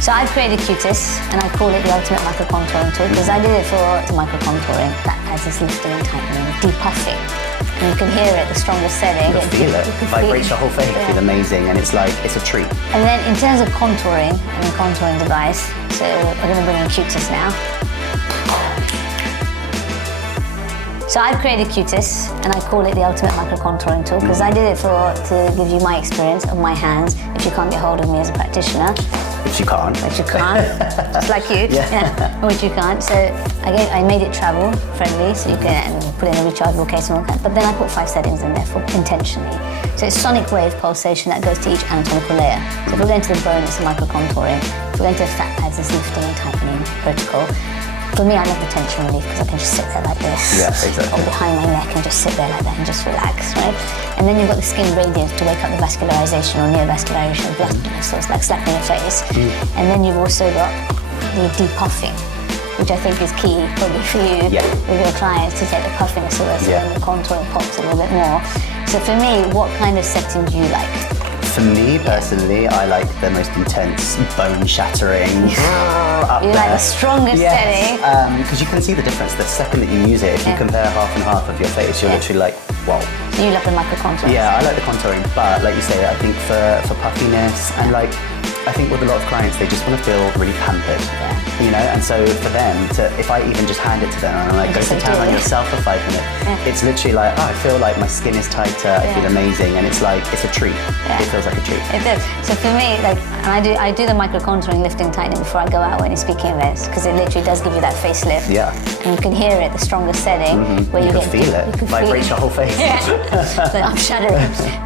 So I've created Cutis, and I call it the ultimate micro contouring tool because I did it for the micro contouring. That adds this lifting and tightening, depuffing. And you can hear it, the strongest setting. You can feel it. Vibrates your whole face. It feels amazing, and it's like, it's a treat. And then in terms of contouring and the contouring device, so we're going to bring in Cutis now. So I've created Cutis, and I call it the ultimate micro contouring tool because I did it to give you my experience of my hands if you can't get hold of me as a practitioner. Which you can't. Which you can't, just like you, which you can't. So I made it travel friendly, so you can put in a rechargeable case and all that. But then I put 5 settings in there for intentionally. So it's sonic wave pulsation that goes to each anatomical layer. So if we're going to the bone, it's a micro contouring. If we're going to the fat pads, it's lifting and tightening protocol. For me, I love the tension relief because I can just sit there like this. Yeah, exactly. Or behind my neck and just sit there like that and just relax, right? And then you've got the skin radiance to wake up the vascularization or neovascularization of blood, so it's like slapping your face. And then you've also got the depuffing, which I think is key probably for you with your clients to take the puffiness away so then the contouring pops a little bit more. So for me, what kind of setting do you like? For me, personally, I like the most intense, bone-shattering, up You there. like the strongest setting? Because you can see the difference the second that you use it. If you compare half and half of your face, you're literally like, wow. So you love the micro contouring? Yeah, I like the contouring, but like you say, I think for puffiness and like, I think with a lot of clients, they just want to feel really pampered, you know? And so for them, if I even just hand it to them and I'm like, go sit down on yourself for 5 minutes, it's literally like, oh, I feel like my skin is tighter, I feel amazing, and it's like, it's a treat. It feels like a treat. It does. So for me, like, and I do the micro contouring, lifting, tightening before I go out when you're speaking events, because it literally does give you that facelift. Yeah. And you can hear it, the strongest setting, where you you can feel it. It vibrates your whole face. So I'm shuddering.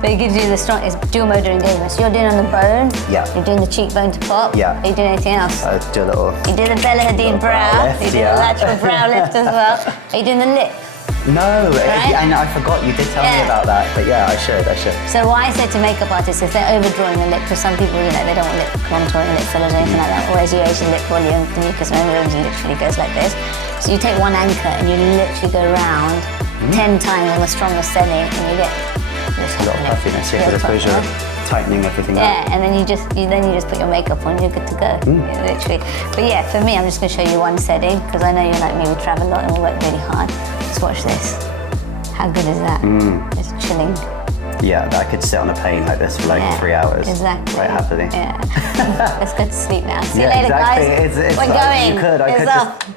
But it gives you the strongest dual motor engagement. So you're doing on the bone, you're doing the cheekbone to pop, are you doing anything else? I do a little... You do the Bella Hadid brow, lift, you do the lateral brow lift as well. Are you doing the lip? No, and I forgot, you did tell me about that, but yeah, I should. So what I say to makeup artists is they're overdrawing the lip, because some people, you know, they don't want lip contouring, lip fillers or anything like that, or as you age the lip volume, the mucous membrane literally goes like this. So you take one anchor and you literally go around 10 times on the strongest setting and you get a lot of puffiness, because I suppose you're tightening everything up. Yeah, and then you just put your makeup on, you're good to go, literally. But yeah, for me, I'm just going to show you one setting, because I know you're like me, we travel a lot and we work really hard. Just watch this. How good is that? It's chilling. Yeah, I could sit on a plane like this for like 3 hours. Exactly. Quite happily. Yeah. Let's go to sleep now. See you later, exactly. guys. It's We're like, going. You could. I It's could off. just